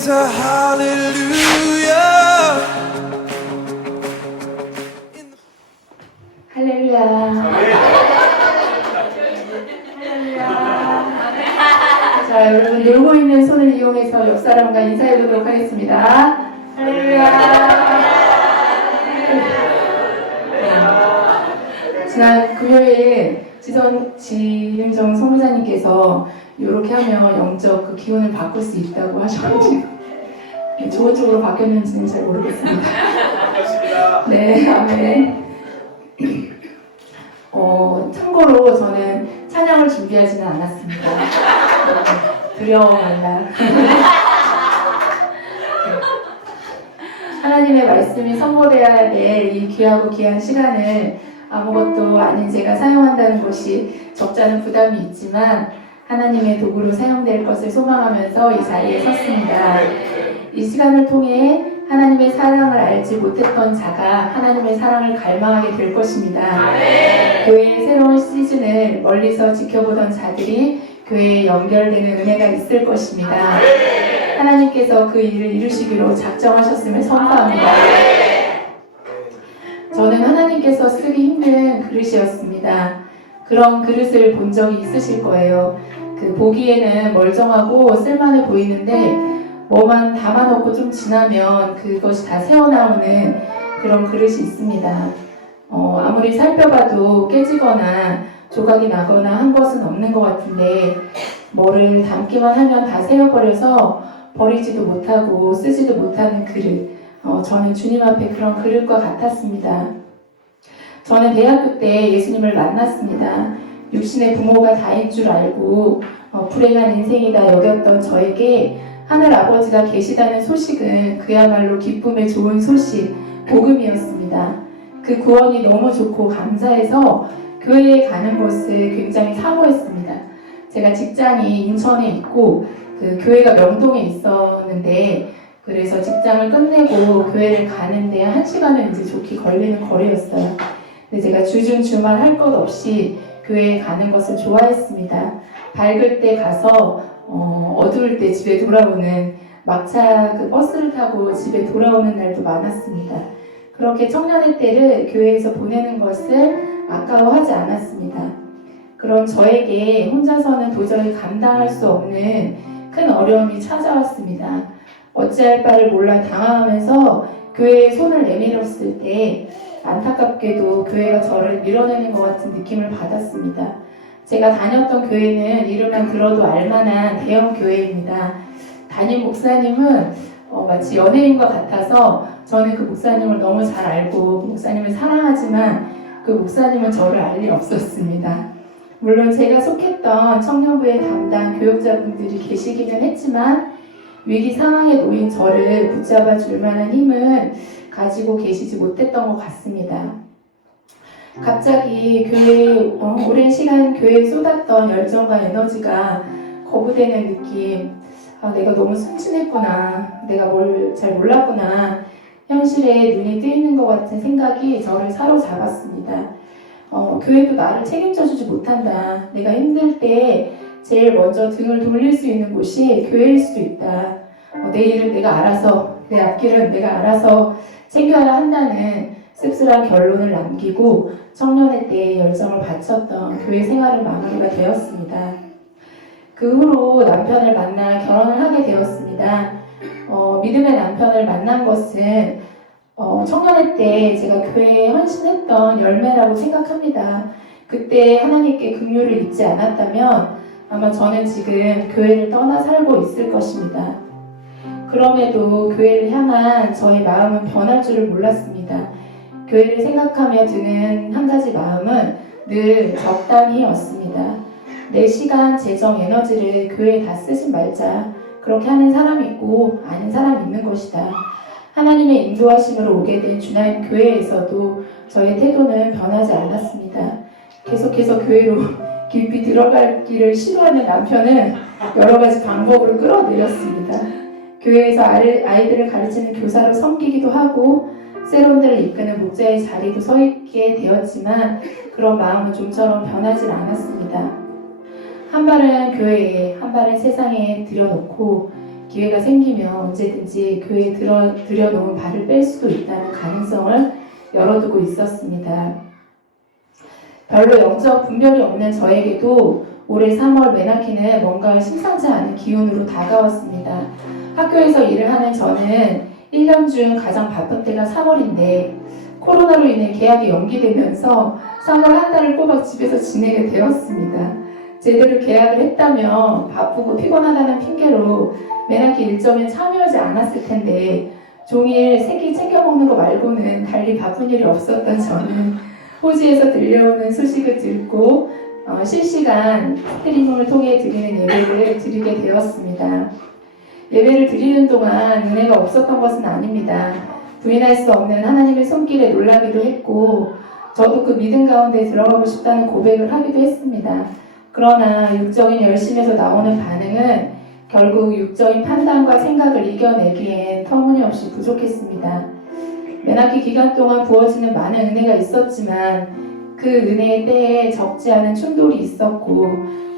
Praise a hallelujah. 할렐루야. 자, 여러분 놀고 있는 손을 이용해서 옆 사람과 인사해 보도록 하겠습니다. 할렐루야. 지난 금요일 지은정 성부자님께서 이렇게 하면 영적 그 기운을 바꿀 수 있다고 하셔가지고 좋은 쪽으로 바뀌었는지는 잘 모르겠습니다. 네, 아멘. 참고로 저는 찬양을 준비하지는 않았습니다. 두려워한 날. 하나님의 말씀이 선포되어야 될 이 귀하고 귀한 시간을 아무것도 아닌 제가 사용한다는 것이 적잖은 부담이 있지만 하나님의 도구로 사용될 것을 소망하면서 이 자리에 섰습니다. 이 시간을 통해 하나님의 사랑을 알지 못했던 자가 하나님의 사랑을 갈망하게 될 것입니다. 교회의 새로운 시즌을 멀리서 지켜보던 자들이 교회에 연결되는 은혜가 있을 것입니다. 하나님께서 그 일을 이루시기로 작정하셨음을 선포합니다. 저는 하나님께서 쓰기 힘든 그릇이었습니다. 그런 그릇을 본 적이 있으실 거예요. 보기에는 멀쩡하고 쓸만해 보이는데 뭐만 담아놓고 좀 지나면 그것이 다 새어나오는 그런 그릇이 있습니다. 아무리 살펴봐도 깨지거나 조각이 나거나 한 것은 없는 것 같은데 뭐를 담기만 하면 다 새어버려서 버리지도 못하고 쓰지도 못하는 그릇. 저는 주님 앞에 그런 그릇과 같았습니다. 저는 대학교 때 예수님을 만났습니다. 육신의 부모가 다인 줄 알고 불행한 인생이다 여겼던 저에게 하늘 아버지가 계시다는 소식은 그야말로 기쁨의 좋은 소식, 복음이었습니다. 그 구원이 너무 좋고 감사해서 교회에 가는 것을 굉장히 사모했습니다. 제가 직장이 인천에 있고 교회가 명동에 있었는데 그래서 직장을 끝내고 교회를 가는데 1시간은 이제 좋게 걸리는 거리였어요. 근데 제가 주중 주말 할 것 없이 교회에 가는 것을 좋아했습니다. 밝을 때 가서 어두울 때 집에 돌아오는 막차 버스를 타고 집에 돌아오는 날도 많았습니다. 그렇게 청년의 때를 교회에서 보내는 것을 아까워하지 않았습니다. 그런 저에게 혼자서는 도저히 감당할 수 없는 큰 어려움이 찾아왔습니다. 어찌할 바를 몰라 당황하면서 교회에 손을 내밀었을 때 안타깝게도 교회가 저를 밀어내는 것 같은 느낌을 받았습니다. 제가 다녔던 교회는 이름만 들어도 알만한 대형 교회입니다. 담임 목사님은 마치 연예인과 같아서 저는 그 목사님을 너무 잘 알고 그 목사님을 사랑하지만 그 목사님은 저를 알 리 없었습니다. 물론 제가 속했던 청년부의 담당 교육자분들이 계시기는 했지만 위기 상황에 놓인 저를 붙잡아 줄 만한 힘은 가지고 계시지 못했던 것 같습니다. 갑자기 오랜 시간 교회에 쏟았던 열정과 에너지가 거부되는 느낌, 내가 너무 순진했구나, 내가 뭘 잘 몰랐구나, 현실에 눈이 뜨이는 것 같은 생각이 저를 사로잡았습니다. 교회도 나를 책임져주지 못한다. 내가 힘들 때 제일 먼저 등을 돌릴 수 있는 곳이 교회일 수도 있다. 내 일은 내가 알아서, 내 앞길은 내가 알아서 챙겨야 한다는 씁쓸한 결론을 남기고 청년의 때에 열정을 바쳤던 교회 생활을 마무리가 되었습니다. 그 후로 남편을 만나 결혼을 하게 되었습니다. 믿음의 남편을 만난 것은 청년의 때 제가 교회에 헌신했던 열매라고 생각합니다. 그때 하나님께 긍휼을 잊지 않았다면 아마 저는 지금 교회를 떠나 살고 있을 것입니다. 그럼에도 교회를 향한 저의 마음은 변할 줄을 몰랐습니다. 교회를 생각하며 드는 한 가지 마음은 늘 적당히였습니다. 내 시간, 재정, 에너지를 교회에 다 쓰지 말자. 그렇게 하는 사람이 있고 아닌 사람이 있는 것이다. 하나님의 인도하심으로 오게 된 주나인 교회에서도 저의 태도는 변하지 않았습니다. 계속해서 교회로 깊이 들어가기를 시도하는 남편은 여러 가지 방법으로 끌어내렸습니다. 교회에서 아이들을 가르치는 교사로 섬기기도 하고 세론들을 이끄는 목자의 자리도 서 있게 되었지만 그런 마음은 좀처럼 변하지 않았습니다. 한 발은 교회에, 한 발은 세상에 들여놓고 기회가 생기면 언제든지 교회에 들여놓은 발을 뺄 수도 있다는 가능성을 열어두고 있었습니다. 별로 영적 분별이 없는 저에게도 올해 3월 맨하키는 뭔가 심상치 않은 기운으로 다가왔습니다. 학교에서 일을 하는 저는 1년 중 가장 바쁜 때가 3월인데 코로나로 인해 계약이 연기되면서 3월 한 달을 꼬박 집에서 지내게 되었습니다. 제대로 계약을 했다면 바쁘고 피곤하다는 핑계로 맨하키 일정에 참여하지 않았을 텐데 종일 새끼 챙겨 먹는 거 말고는 달리 바쁜 일이 없었던 저는 호주에서 들려오는 소식을 듣고 실시간 스트리밍을 통해 드리는 예배를 드리게 되었습니다. 예배를 드리는 동안 은혜가 없었던 것은 아닙니다. 부인할 수 없는 하나님의 손길에 놀라기도 했고 저도 그 믿음 가운데 들어가고 싶다는 고백을 하기도 했습니다. 그러나 육적인 열심에서 나오는 반응은 결국 육적인 판단과 생각을 이겨내기엔 터무니없이 부족했습니다. 맨하키 기간 동안 부어지는 많은 은혜가 있었지만 그 은혜의 때에 적지 않은 충돌이 있었고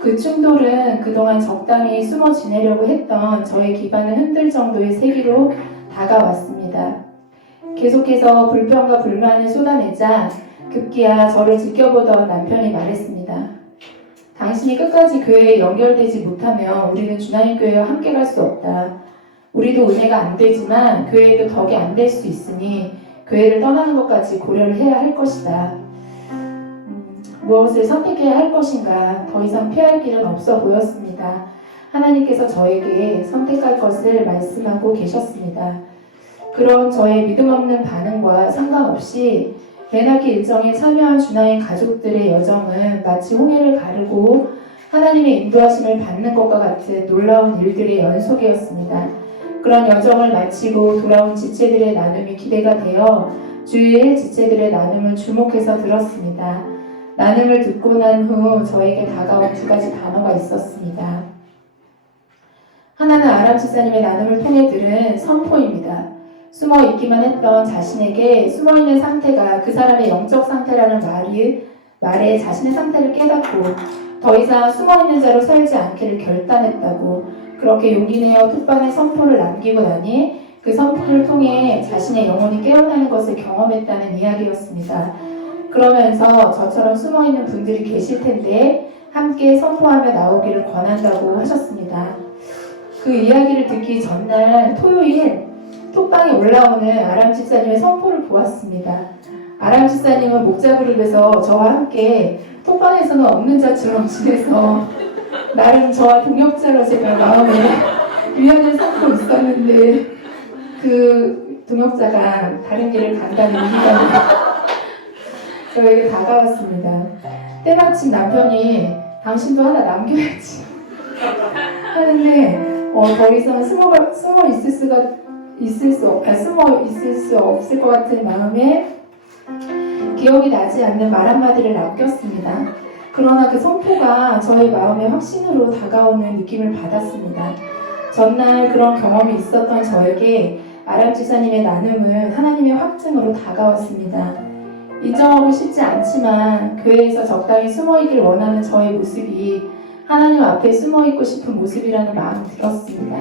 그 충돌은 그동안 적당히 숨어 지내려고 했던 저의 기반을 흔들 정도의 세기로 다가왔습니다. 계속해서 불평과 불만을 쏟아내자 급기야 저를 지켜보던 남편이 말했습니다. 당신이 끝까지 교회에 연결되지 못하면 우리는 주나님 교회와 함께 갈 수 없다. 우리도 은혜가 안 되지만 교회에도 덕이 안 될 수 있으니 교회를 떠나는 것까지 고려를 해야 할 것이다. 무엇을 선택해야 할 것인가 더 이상 피할 길은 없어 보였습니다. 하나님께서 저에게 선택할 것을 말씀하고 계셨습니다. 그런 저의 믿음 없는 반응과 상관없이 맨하키 일정에 참여한 주나인 가족들의 여정은 마치 홍해를 가르고 하나님의 인도하심을 받는 것과 같은 놀라운 일들의 연속이었습니다. 그런 여정을 마치고 돌아온 지체들의 나눔이 기대가 되어 주위의 지체들의 나눔을 주목해서 들었습니다. 나눔을 듣고 난 후 저에게 다가온 두 가지 단어가 있었습니다. 하나는 아람 집사님의 나눔을 통해 들은 선포입니다. 숨어 있기만 했던 자신에게 숨어 있는 상태가 그 사람의 영적 상태라는 말에 자신의 상태를 깨닫고 더 이상 숨어 있는 자로 살지 않기를 결단했다고 그렇게 용기 내어 톡방에 선포를 남기고 나니 그 선포를 통해 자신의 영혼이 깨어나는 것을 경험했다는 이야기였습니다. 그러면서 저처럼 숨어 있는 분들이 계실 텐데 함께 선포하며 나오기를 권한다고 하셨습니다. 그 이야기를 듣기 전날 토요일 톡방에 올라오는 아람 집사님의 선포를 보았습니다. 아람 집사님은 목자 그룹에서 저와 함께 톡방에서는 없는 자처럼 지내서 나름 저와 동역자로 제가 마음에 위안을 삼고 있었는데 그 동역자가 다른 길을 간다는 이유가 저에게 다가왔습니다. 때마침 남편이 당신도 하나 남겨야지 하는데 더 이상 숨어 있을 수 없을 것 같은 마음에 기억이 나지 않는 말 한마디를 남겼습니다. 그러나 그 선포가 저의 마음의 확신으로 다가오는 느낌을 받았습니다. 전날 그런 경험이 있었던 저에게 아람 지사님의 나눔은 하나님의 확증으로 다가왔습니다. 인정하고 싶지 않지만 교회에서 적당히 숨어있길 원하는 저의 모습이 하나님 앞에 숨어있고 싶은 모습이라는 마음이 들었습니다.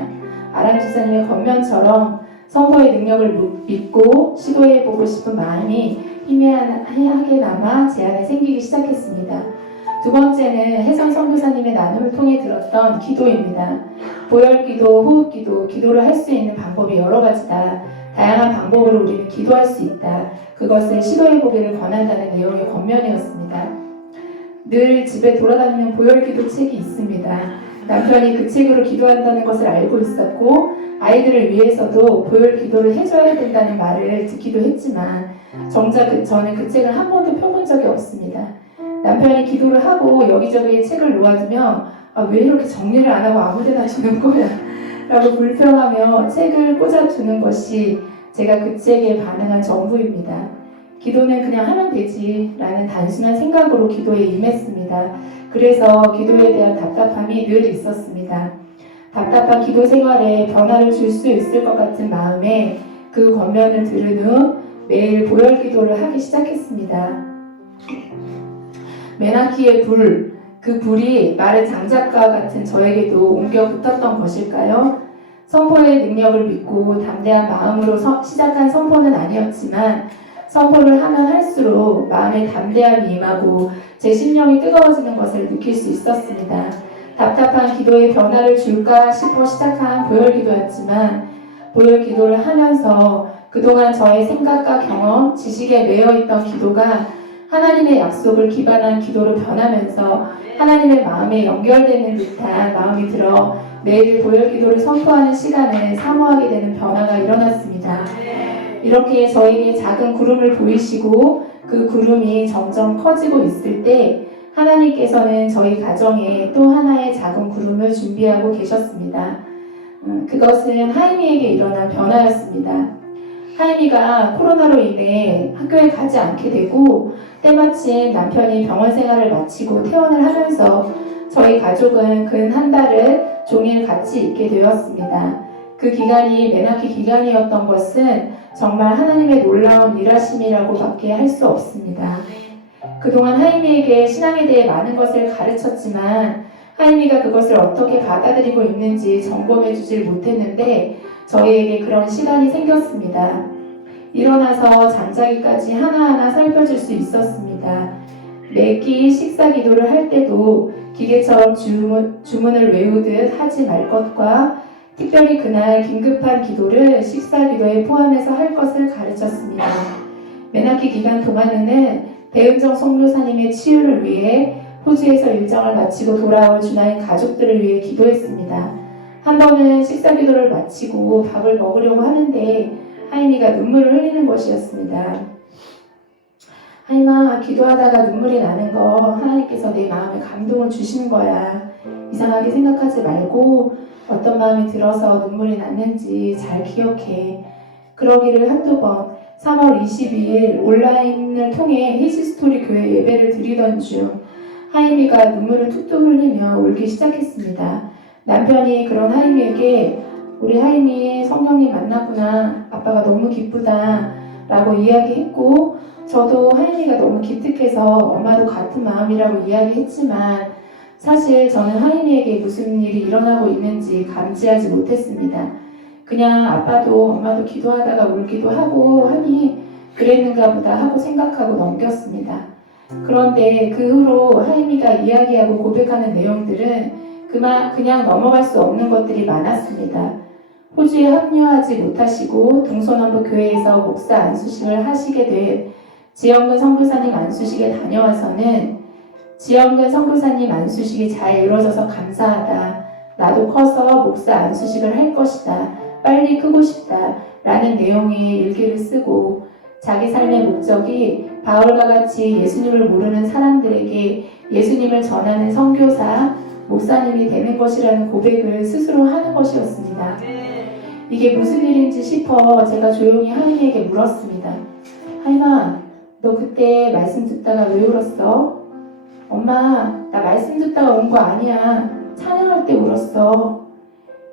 아람 지사님의 겉면처럼 선포의 능력을 믿고 시도해보고 싶은 마음이 희미하게 남아 제 안에 생기기 시작했습니다. 두 번째는 혜성 선교사님의 나눔을 통해 들었던 기도입니다. 보혈기도, 호흡기도, 기도를 할 수 있는 방법이 여러 가지다. 다양한 방법으로 우리는 기도할 수 있다. 그것을 시도해보기를 권한다는 내용의 겉면이었습니다. 늘 집에 돌아다니는 보혈기도 책이 있습니다. 남편이 그 책으로 기도한다는 것을 알고 있었고 아이들을 위해서도 보혈기도를 해줘야 된다는 말을 듣기도 했지만 정작 저는 그 책을 한 번도 펴본 적이 없습니다. 남편이 기도를 하고 여기저기 책을 놓아두며 왜 이렇게 정리를 안 하고 아무데나 두는 거야? 라고 불평하며 책을 꽂아두는 것이 제가 그 책에 반응한 전부입니다. 기도는 그냥 하면 되지 라는 단순한 생각으로 기도에 임했습니다. 그래서 기도에 대한 답답함이 늘 있었습니다. 답답한 기도 생활에 변화를 줄 수 있을 것 같은 마음에 그 겉면을 들은 후 매일 보혈 기도를 하기 시작했습니다. 맨하키의 그 불이 마른 장작과 같은 저에게도 옮겨 붙었던 것일까요? 선포의 능력을 믿고 담대한 마음으로 시작한 선포는 아니었지만 선포를 하면 할수록 마음에 담대함이 임하고 제 심령이 뜨거워지는 것을 느낄 수 있었습니다. 답답한 기도에 변화를 줄까 싶어 시작한 보혈기도였지만 보혈기도를 하면서 그동안 저의 생각과 경험, 지식에 매여있던 기도가 하나님의 약속을 기반한 기도로 변하면서 하나님의 마음에 연결되는 듯한 마음이 들어 매일 보혈기도를 선포하는 시간을 사모하게 되는 변화가 일어났습니다. 이렇게 저에게 작은 구름을 보이시고 그 구름이 점점 커지고 있을 때 하나님께서는 저희 가정에 또 하나의 작은 구름을 준비하고 계셨습니다. 그것은 하임이에게 일어난 변화였습니다. 하임이가 코로나로 인해 학교에 가지 않게 되고 때마침 남편이 병원 생활을 마치고 퇴원을 하면서 저희 가족은 근 한 달을 종일 같이 있게 되었습니다. 그 기간이 맨학기 기간이었던 것은 정말 하나님의 놀라운 일하심이라고 밖에 할 수 없습니다. 그동안 하임이에게 신앙에 대해 많은 것을 가르쳤지만 하임이가 그것을 어떻게 받아들이고 있는지 점검해 주질 못했는데 저희에게 그런 시간이 생겼습니다. 일어나서 잠자기까지 하나하나 살펴줄 수 있었습니다. 매끼 식사 기도를 할 때도 기계처럼 주문을 외우듯 하지 말 것과 특별히 그날 긴급한 기도를 식사 기도에 포함해서 할 것을 가르쳤습니다. 맨학기 기간 동안에는 배은정 선교사님의 치유를 위해 호주에서 일정을 마치고 돌아올 주나인 가족들을 위해 기도했습니다. 한 번은 식사 기도를 마치고 밥을 먹으려고 하는데 하임이가 눈물을 흘리는 것이었습니다. 하임아, 기도하다가 눈물이 나는 거 하나님께서 내 마음에 감동을 주시는 거야. 이상하게 생각하지 말고 어떤 마음이 들어서 눈물이 났는지 잘 기억해. 그러기를 한두 번 3월 22일 온라인을 통해 히지스토리 교회 예배를 드리던 중 하임이가 눈물을 툭툭 흘리며 울기 시작했습니다. 남편이 그런 하임이에게 우리 하임이 성령님 만났구나. 아빠가 너무 기쁘다. 라고 이야기했고 저도 하임이가 너무 기특해서 엄마도 같은 마음이라고 이야기했지만 사실 저는 하임이에게 무슨 일이 일어나고 있는지 감지하지 못했습니다. 그냥 아빠도 엄마도 기도하다가 울기도 하고 하니 그랬는가 보다 하고 생각하고 넘겼습니다. 그런데 그 후로 하임이가 이야기하고 고백하는 내용들은 그냥 넘어갈 수 없는 것들이 많았습니다. 호주에 합류하지 못하시고 동서남북 교회에서 목사 안수식을 하시게 된 지영근 선교사님 안수식에 다녀와서는 지영근 선교사님 안수식이 잘 이루어져서 감사하다. 나도 커서 목사 안수식을 할 것이다. 빨리 크고 싶다. 라는 내용의 일기를 쓰고 자기 삶의 목적이 바울과 같이 예수님을 모르는 사람들에게 예수님을 전하는 선교사, 목사님이 되는 것이라는 고백을 스스로 하는 것이었습니다. 이게 무슨 일인지 싶어 제가 조용히 하임이에게 물었습니다. 하임아, 너 그때 말씀 듣다가 왜 울었어? 엄마, 나 말씀 듣다가 온 거 아니야. 찬양할 때 울었어.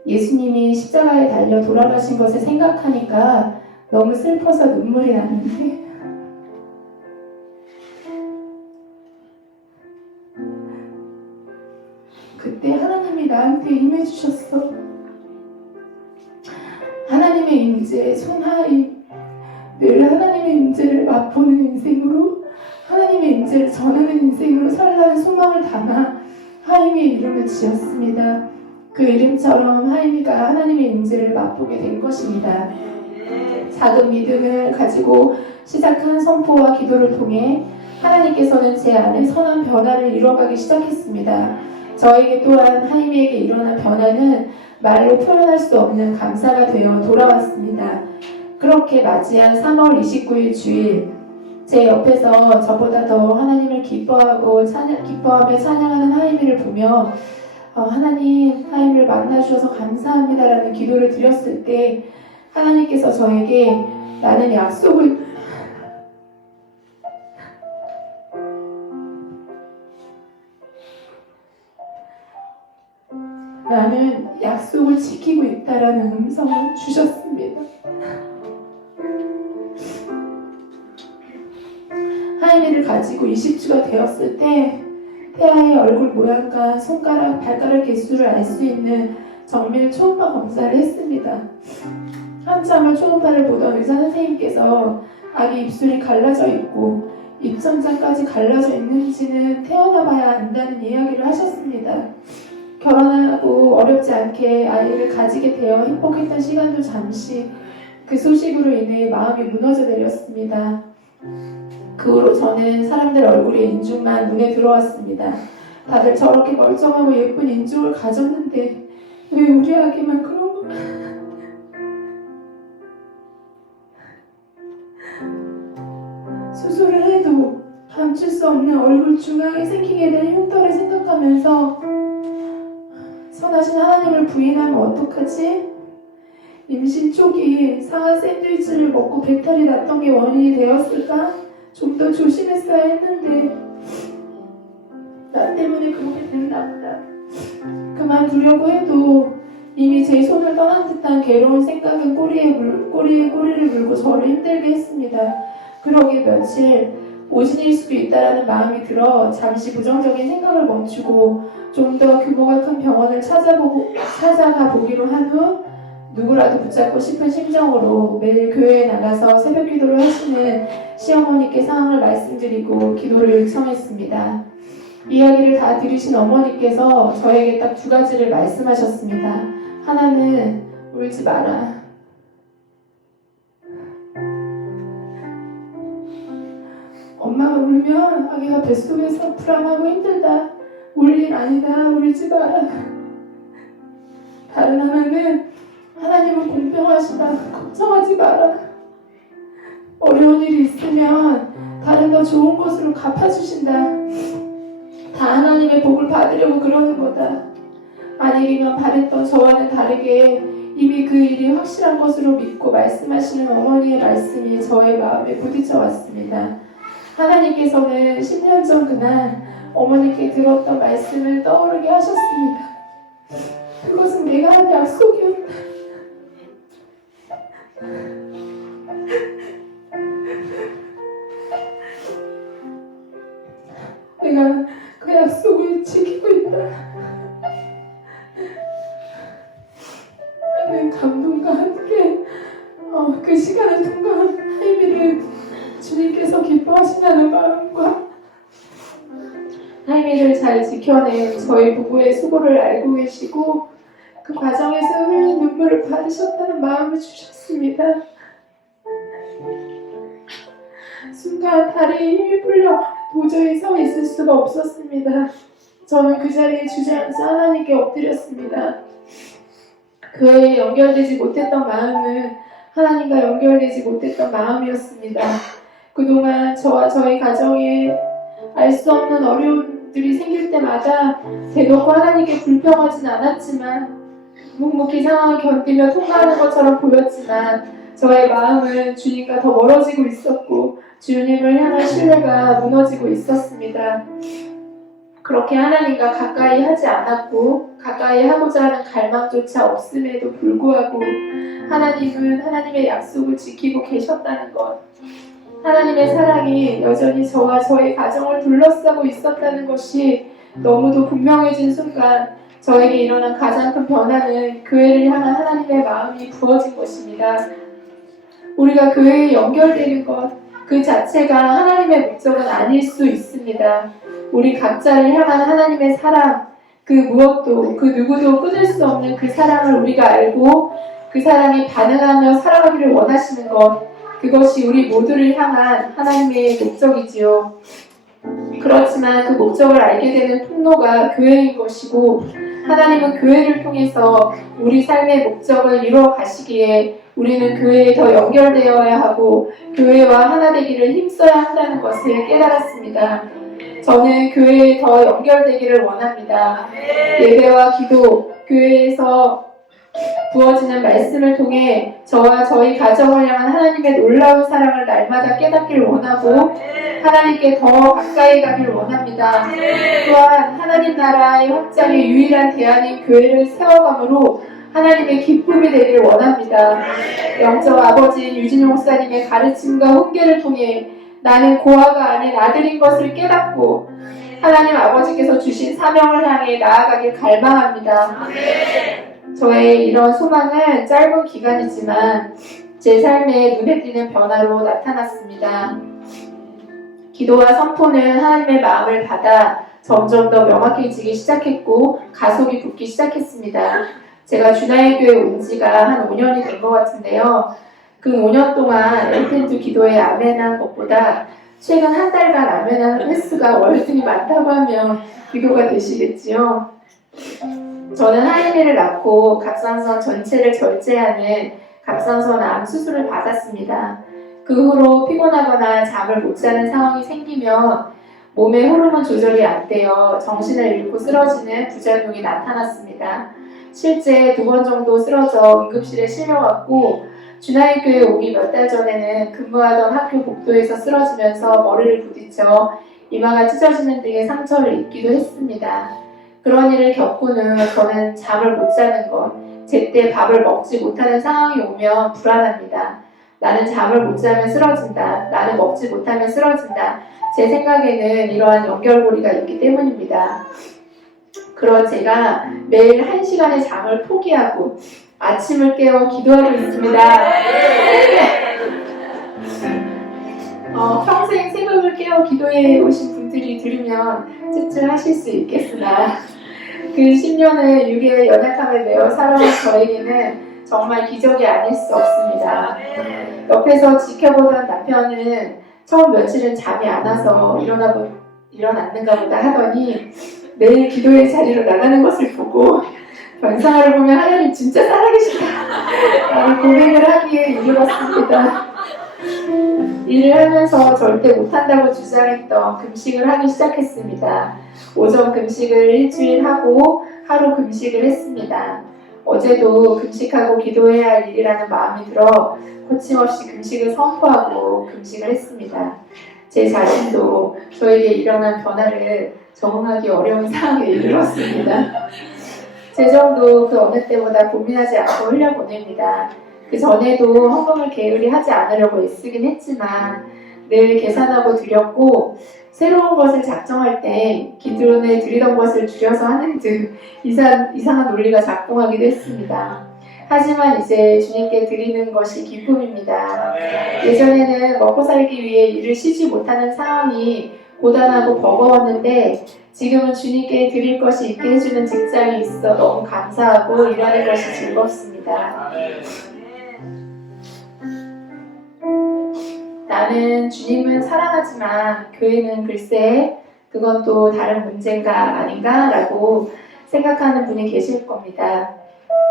예수님이 십자가에 달려 돌아가신 것을 생각하니까 너무 슬퍼서 눈물이 나는데 그때 하나님이 나한테 임해주셨어. 하나님의 임재, 손하임, 늘 하나님의 임재를 맛보는 인생으로 하나님의 임재를 전하는 인생으로 살라는 소망을 담아 하임이의 이름을 지었습니다. 그 이름처럼 하임이가 하나님의 임재를 맛보게 된 것입니다. 작은 믿음을 가지고 시작한 선포와 기도를 통해 하나님께서는 제 안에 선한 변화를 이뤄가기 시작했습니다. 저에게 또한 하임이에게 일어난 변화는 말로 표현할 수 없는 감사가 되어 돌아왔습니다. 그렇게 맞이한 3월 29일 주일 제 옆에서 저보다 더 하나님을 기뻐하며 찬양하는 하임이를 보며 하나님, 하임이를 만나주셔서 감사합니다라는 기도를 드렸을 때 하나님께서 저에게 나는 약속을 지키고 있다라는 음성을 주셨습니다. 하임이를 가지고 20주가 되었을 때 태아의 얼굴 모양과 손가락, 발가락 개수를 알 수 있는 정밀 초음파 검사를 했습니다. 한참을 초음파를 보던 의사 선생님께서 아기 입술이 갈라져 있고 입천장까지 갈라져 있는지는 태어나 봐야 안다는 이야기를 하셨습니다. 결혼하고 어렵지 않게 아이를 가지게 되어 행복했던 시간도 잠시 그 소식으로 인해 마음이 무너져 내렸습니다. 그 후로 저는 사람들 얼굴에 인중만 눈에 들어왔습니다. 다들 저렇게 멀쩡하고 예쁜 인중을 가졌는데 왜 우리 아기만 그런 거? 수술을 해도 감출 수 없는 얼굴 중앙에 생기게 된 흉터를 생각하면서 선하신 하나님을 부인하면 어떡하지? 임신 초기 상한 샌드위치를 먹고 배탈이 났던 게 원인이 되었을까? 좀 더 조심했어야 했는데 나 때문에 그렇게 됐나 보다. 그만두려고 해도 이미 제 손을 떠난 듯한 괴로운 생각은 꼬리에 꼬리를 물고 저를 힘들게 했습니다. 그러게 며칠 오진일 수도 있다라는 마음이 들어 잠시 부정적인 생각을 멈추고 좀 더 규모가 큰 병원을 찾아가 보기로 한 후 누구라도 붙잡고 싶은 심정으로 매일 교회에 나가서 새벽 기도를 하시는 시어머니께 상황을 말씀드리고 기도를 요청했습니다. 이야기를 다 들으신 어머니께서 저에게 딱 두 가지를 말씀하셨습니다. 하나는 울지 마라. 엄마가 울면 아기가 뱃속에서 불안하고 힘들다. 울 일 아니다. 울지 마라. 다른 하나는 하나님은 공평하시다. 걱정하지 마라. 어려운 일이 있으면 다른 더 좋은 것으로 갚아주신다. 다 하나님의 복을 받으려고 그러는 거다. 만약이면 바랬던 저와는 다르게 이미 그 일이 확실한 것으로 믿고 말씀하시는 어머니의 말씀이 저의 마음에 부딪혀 왔습니다. 하나님께서는 10년 전 그날 어머니께 들었던 말씀을 떠오르게 하셨습니다. 그것은 내가 한 약속이었다. 내가 그 약속을 지키고 있다. 나는 감동과 함께 그 시간을 통과한 하이미를 주님께서 기뻐하시다는 마음과 하이미를 잘 지켜낸 저희 부부의 수고를 알고 계시고 그 과정에서 흘린 눈물을 받으셨다는 마음을 주셨습니다. 순간 다리에 힘이 풀려 도저히 서 있을 수가 없었습니다. 저는 그 자리에 주저앉아 하나님께 엎드렸습니다. 교회에 연결되지 못했던 마음은 하나님과 연결되지 못했던 마음이었습니다. 그동안 저와 저희 가정에 알 수 없는 어려움들이 생길 때마다 대놓고 하나님께 불평하진 않았지만 묵묵히 상황을 견디며 통과하는 것처럼 보였지만 저의 마음은 주님과 더 멀어지고 있었고 주님을 향한 신뢰가 무너지고 있었습니다. 그렇게 하나님과 가까이 하지 않았고 가까이 하고자 하는 갈망조차 없음에도 불구하고 하나님은 하나님의 약속을 지키고 계셨다는 것, 하나님의 사랑이 여전히 저와 저의 가정을 둘러싸고 있었다는 것이 너무도 분명해진 순간 저에게 일어난 가장 큰 변화는 교회를 향한 하나님의 마음이 부어진 것입니다. 우리가 교회에 연결되는 것 그 자체가 하나님의 목적은 아닐 수 있습니다. 우리 각자를 향한 하나님의 사랑, 그 무엇도 그 누구도 끊을 수 없는 그 사랑을 우리가 알고 그 사랑에 반응하며 살아가기를 원하시는 것, 그것이 우리 모두를 향한 하나님의 목적이지요. 그렇지만 그 목적을 알게 되는 통로가 교회인 것이고 하나님은 교회를 통해서 우리 삶의 목적을 이루어 가시기에 우리는 교회에 더 연결되어야 하고 교회와 하나 되기를 힘써야 한다는 것을 깨달았습니다. 저는 교회에 더 연결되기를 원합니다. 예배와 기도, 교회에서 부어지는 말씀을 통해 저와 저희 가정을 향한 하나님의 놀라운 사랑을 날마다 깨닫기를 원하고 하나님께 더 가까이 가기를 원합니다. 또한 하나님 나라의 확장의 유일한 대안인 교회를 세워감으로 하나님의 기쁨이 되기를 원합니다. 영적 아버지인 유진용 목사님의 가르침과 훈계를 통해 나는 고아가 아닌 아들인 것을 깨닫고 하나님 아버지께서 주신 사명을 향해 나아가길 갈망합니다. 저의 이런 소망은 짧은 기간이지만 제 삶에 눈에 띄는 변화로 나타났습니다. 기도와 선포는 하나님의 마음을 받아 점점 더 명확해지기 시작했고 가속이 붙기 시작했습니다. 제가 주나의 교회 온 지가 한 5년이 된 것 같은데요. 그 5년 동안 엘텐트 기도에 아멘한 것보다 최근 한 달간 아멘한 횟수가 월등히 많다고 하면 비교가 되시겠지요. 저는 하이미를 낳고 갑상선 전체를 절제하는 갑상선 암 수술을 받았습니다. 그 후로 피곤하거나 잠을 못 자는 상황이 생기면 몸의 호르몬 조절이 안 되어 정신을 잃고 쓰러지는 부작용이 나타났습니다. 실제 2번 정도 쓰러져 응급실에 실려갔고 주나의 교회 오기 몇 달 전에는 근무하던 학교 복도에서 쓰러지면서 머리를 부딪혀 이마가 찢어지는 등의 상처를 입기도 했습니다. 그런 일을 겪고는 저는 잠을 못 자는 것, 제때 밥을 먹지 못하는 상황이 오면 불안합니다. 나는 잠을 못 자면 쓰러진다. 나는 먹지 못하면 쓰러진다. 제 생각에는 이러한 연결고리가 있기 때문입니다. 그런 제가 매일 1시간의 잠을 포기하고 아침을 깨워 기도하고 있습니다. 평생 새벽을 깨워 기도해 오신 분들이 들으면 찝찝하실 수 있겠으나 그 10년을 육의 연약함에 매여 살아온 저에게는 정말 기적이 아닐 수 없습니다. 옆에서 지켜보던 남편은 처음 며칠은 잠이 안 와서 일어났는가 보다 하더니 매일 기도의 자리로 나가는 것을 보고 변상을 보면 하나님 진짜 살아계시다 라는 고백을 하기에 이르렀습니다. 일을 하면서 절대 못한다고 주장했던 금식을 하기 시작했습니다. 오전 금식을 일주일 하고 하루 금식을 했습니다. 어제도 금식하고 기도해야 할 일이라는 마음이 들어 거침없이 금식을 선포하고 금식을 했습니다. 제 자신도 저에게 일어난 변화를 적응하기 어려운 상황에 이르렀습니다. 재정도 그 어느 때보다 고민하지 않고 흘려보냅니다. 그 전에도 헌금을 게으리 하지 않으려고 애쓰긴 했지만 늘 계산하고 드렸고 새로운 것을 작정할 때 기존에 드리던 것을 줄여서 하는 등 이상한 논리가 작동하기도 했습니다. 하지만 이제 주님께 드리는 것이 기쁨입니다. 예전에는 먹고 살기 위해 일을 쉬지 못하는 상황이 고단하고 버거웠는데 지금은 주님께 드릴 것이 있게 해주는 직장이 있어 너무 감사하고 일하는 것이 즐겁습니다. 나는 주님은 사랑하지만 교회는 글쎄 그건 또 다른 문제인가 아닌가 라고 생각하는 분이 계실 겁니다.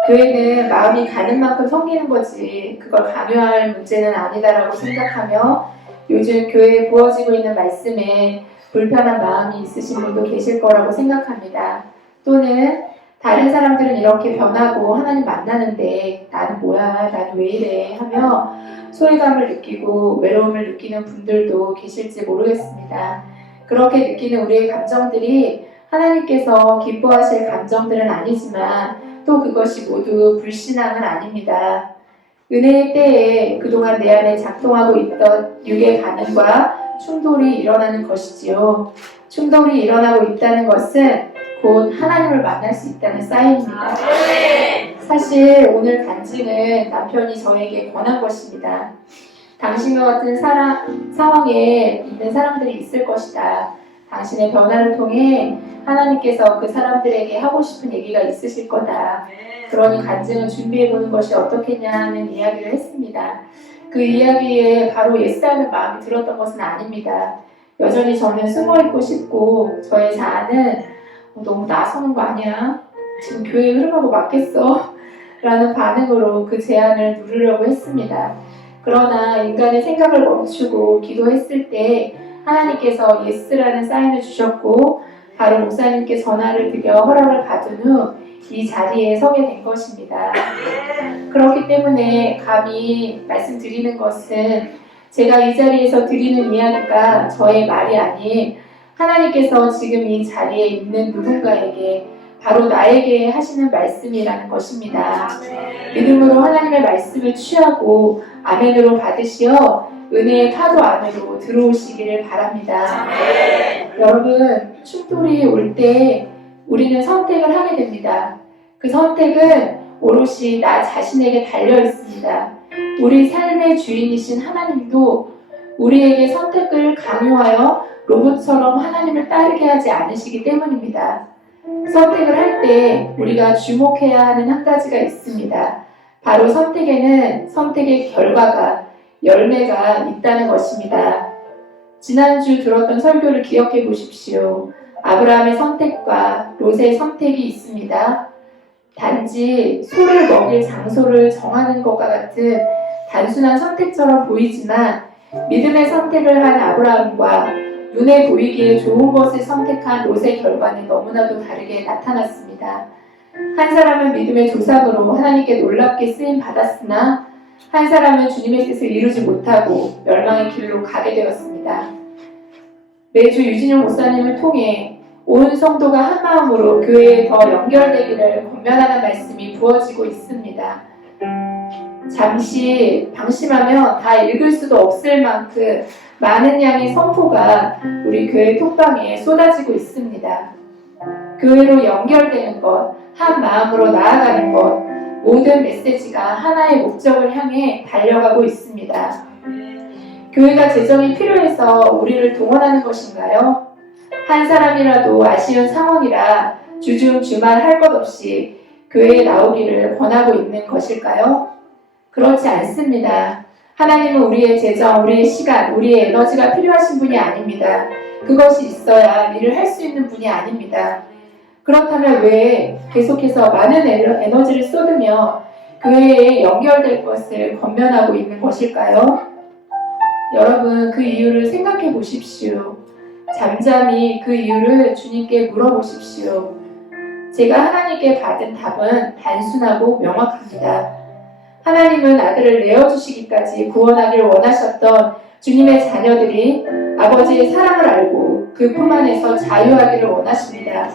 교회는 마음이 가는 만큼 섬기는 거지 그걸 강요할 문제는 아니다라고 생각하며 요즘 교회에 부어지고 있는 말씀에 불편한 마음이 있으신 분도 계실 거라고 생각합니다. 또는 다른 사람들은 이렇게 변하고 하나님 만나는데 나는 뭐야, 나는 왜 이래 하며 소외감을 느끼고 외로움을 느끼는 분들도 계실지 모르겠습니다. 그렇게 느끼는 우리의 감정들이 하나님께서 기뻐하실 감정들은 아니지만 또 그것이 모두 불신앙은 아닙니다. 은혜의 때에 그동안 내 안에 작동하고 있던 육의 반응과 충돌이 일어나는 것이지요. 충돌이 일어나고 있다는 것은 곧 하나님을 만날 수 있다는 사인입니다. 사실 오늘 간증은 남편이 저에게 권한 것입니다. 당신과 같은 상황에 있는 사람들이 있을 것이다. 당신의 변화를 통해 하나님께서 그 사람들에게 하고 싶은 얘기가 있으실 거다. 그러니 간증을 준비해보는 것이 어떻겠냐는 이야기를 했습니다. 그 이야기에 바로 예스하는 마음이 들었던 것은 아닙니다. 여전히 저는 숨어있고 싶고 저의 자아는 너무 나서는 거 아니야? 지금 교회 흐름하고 맞겠어? 라는 반응으로 그 제안을 누르려고 했습니다. 그러나 인간의 생각을 멈추고 기도했을 때 하나님께서 예스라는 사인을 주셨고 바로 목사님께 전화를 드려 허락을 받은 후 이 자리에 서게 된 것입니다. 그렇기 때문에 감히 말씀드리는 것은 제가 이 자리에서 드리는 이야기가 저의 말이 아닌 하나님께서 지금 이 자리에 있는 누군가에게 바로 나에게 하시는 말씀이라는 것입니다. 믿음으로 하나님의 말씀을 취하고 아멘으로 받으시어 은혜의 파도 안으로 들어오시기를 바랍니다. 여러분, 충돌이 올 때 우리는 선택을 하게 됩니다. 그 선택은 오롯이 나 자신에게 달려 있습니다. 우리 삶의 주인이신 하나님도 우리에게 선택을 강요하여 로봇처럼 하나님을 따르게 하지 않으시기 때문입니다. 선택을 할 때 우리가 주목해야 하는 한 가지가 있습니다. 바로 선택에는 선택의 결과가, 열매가 있다는 것입니다. 지난주 들었던 설교를 기억해 보십시오. 아브라함의 선택과 롯의 선택이 있습니다. 단지 소를 먹일 장소를 정하는 것과 같은 단순한 선택처럼 보이지만 믿음의 선택을 한 아브라함과 눈에 보이기에 좋은 것을 선택한 롯의 결과는 너무나도 다르게 나타났습니다. 한 사람은 믿음의 조상으로 하나님께 놀랍게 쓰임 받았으나 한 사람은 주님의 뜻을 이루지 못하고 멸망의 길로 가게 되었습니다. 매주 유진용 목사님을 통해 온 성도가 한 마음으로 교회에 더 연결되기를 권면하는 말씀이 부어지고 있습니다. 잠시 방심하면 다 읽을 수도 없을 만큼 많은 양의 선포가 우리 교회 톡방에 쏟아지고 있습니다. 교회로 연결되는 것, 한 마음으로 나아가는 것, 모든 메시지가 하나의 목적을 향해 달려가고 있습니다. 교회가 재정이 필요해서 우리를 동원하는 것인가요? 한 사람이라도 아쉬운 상황이라 주중 주말 할 것 없이 교회에 나오기를 권하고 있는 것일까요? 그렇지 않습니다. 하나님은 우리의 재정, 우리의 시간, 우리의 에너지가 필요하신 분이 아닙니다. 그것이 있어야 일을 할 수 있는 분이 아닙니다. 그렇다면 왜 계속해서 많은 에너지를 쏟으며 교회에 연결될 것을 권면하고 있는 것일까요? 여러분, 그 이유를 생각해 보십시오. 잠잠히 그 이유를 주님께 물어보십시오. 제가 하나님께 받은 답은 단순하고 명확합니다. 하나님은 아들을 내어주시기까지 구원하길 원하셨던 주님의 자녀들이 아버지의 사랑을 알고 그 품 안에서 자유하기를 원하십니다.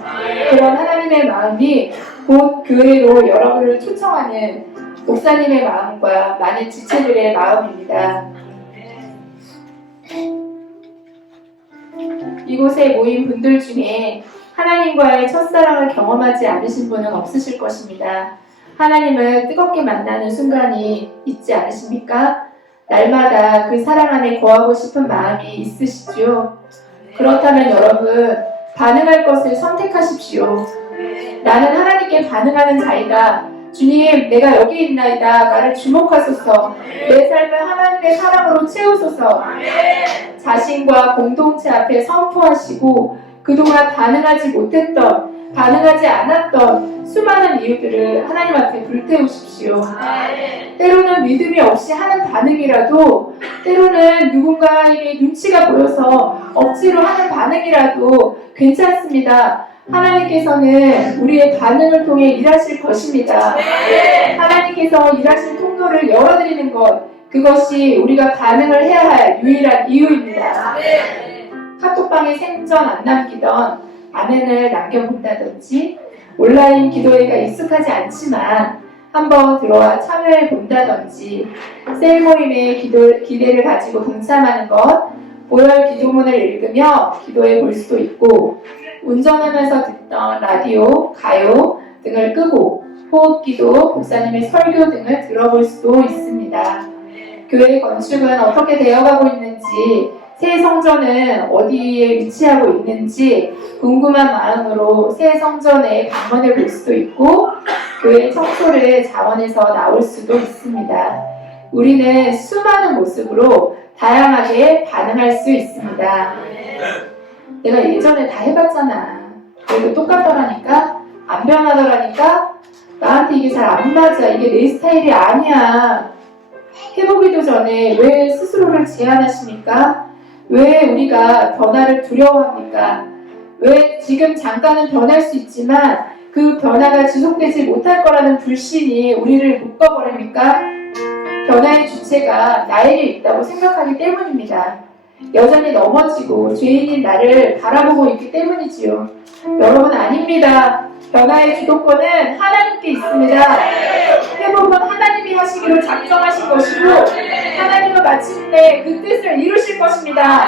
그런 하나님의 마음이 곧 교회로 여러분을 초청하는 목사님의 마음과 많은 지체들의 마음입니다. 이곳에 모인 분들 중에 하나님과의 첫사랑을 경험하지 않으신 분은 없으실 것입니다. 하나님을 뜨겁게 만나는 순간이 있지 않으십니까? 날마다 그 사랑 안에 거하고 싶은 마음이 있으시죠? 그렇다면 여러분, 반응할 것을 선택하십시오. 나는 하나님께 반응하는 자이다. 주님, 내가 여기 있나이다. 나를 주목하소서. 내 삶을 하나님의 사랑으로 채우소서. 자신과 공동체 앞에 선포하시고 그동안 반응하지 못했던, 반응하지 않았던 수많은 이유들을 하나님 앞에 불태우십시오. 때로는 믿음이 없이 하는 반응이라도, 때로는 누군가에게 눈치가 보여서 억지로 하는 반응이라도 괜찮습니다. 하나님께서는 우리의 반응을 통해 일하실 것입니다. 하나님께서 일하실 통로를 열어드리는 것, 그것이 우리가 반응을 해야 할 유일한 이유입니다. 카톡방에 생전 안 남기던 아멘을 남겨본다든지, 온라인 기도회가 익숙하지 않지만 한번 들어와 참여해 본다든지, 셀 모임의 기대를 가지고 동참하는 것, 보혈 기도문을 읽으며 기도해 볼 수도 있고, 운전하면서 듣던 라디오, 가요 등을 끄고 호흡기도, 목사님의 설교 등을 들어볼 수도 있습니다. 교회 건축은 어떻게 되어가고 있는지, 새 성전은 어디에 위치하고 있는지 궁금한 마음으로 새 성전에 방문해 볼 수도 있고, 교회 청소를 자원해서 나올 수도 있습니다. 우리는 수많은 모습으로 다양하게 반응할 수 있습니다. 내가 예전에 다 해봤잖아. 그래도 똑같더라니까? 안 변하더라니까? 나한테 이게 잘 안 맞아. 이게 내 스타일이 아니야. 해보기도 전에 왜 스스로를 제한하십니까? 왜 우리가 변화를 두려워합니까? 왜 지금 잠깐은 변할 수 있지만 그 변화가 지속되지 못할 거라는 불신이 우리를 묶어버립니까? 변화의 주체가 나에게 있다고 생각하기 때문입니다. 여전히 넘어지고 죄인인 나를 바라보고 있기 때문이지요. 여러분, 아닙니다. 변화의 주도권은 하나님께 있습니다. 회복은 하나님이 하시기로 작정하신 것이고, 하나님은 마침내 그 뜻을 이루실 것입니다.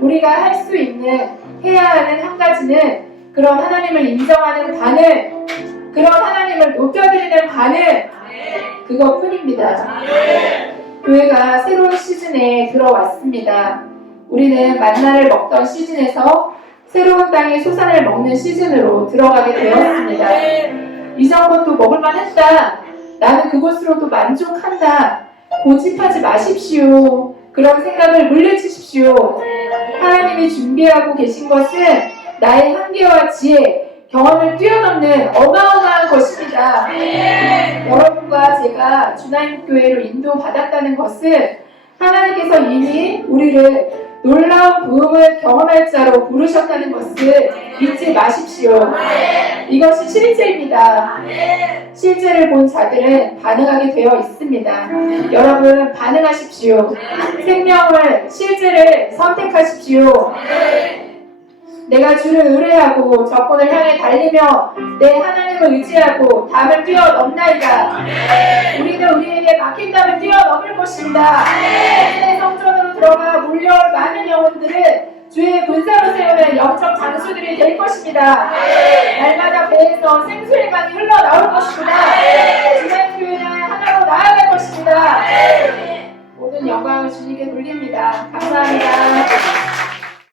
우리가 할 수 있는, 해야 하는 한 가지는 그런 하나님을 인정하는 반응, 그런 하나님을 높여드리는 반응, 그것뿐입니다. 교회가 새로운 시즌에 들어왔습니다. 우리는 만나를 먹던 시즌에서 새로운 땅의 소산을 먹는 시즌으로 들어가게 되었습니다. 이전 것도 먹을만 했다. 나는 그것으로도 만족한다. 고집하지 마십시오. 그런 생각을 물리치십시오. 하나님이 준비하고 계신 것은 나의 한계와 지혜, 경험을 뛰어넘는 어마어마한 것입니다. 여러분과 제가 주나임교회로 인도받았다는 것은 하나님께서 이미 우리를 놀라운 부흥을 경험할 자로 부르셨다는 것을 잊지 마십시오. 이것이 실제입니다. 실제를 본 자들은 반응하게 되어 있습니다. 여러분 반응하십시오. 생명을, 실제를 선택하십시오. 내가 주를 의뢰하고 적군을 향해 달리며 내 하나님을 의지하고 담을 뛰어넘나이다. 우리는 우리에게 막힌 담을 뛰어넘을 것입니다. 내 성전으로 들어가 몰려올 많은 영혼들은 주의 군사로 세우는 영적 장수들이 될 것입니다. 날마다 배에서 생수의 강이 흘러나올 것입니다. 주의 교회는 하나로 나아갈 것입니다. 모든 영광을 주님께 돌립니다. 감사합니다.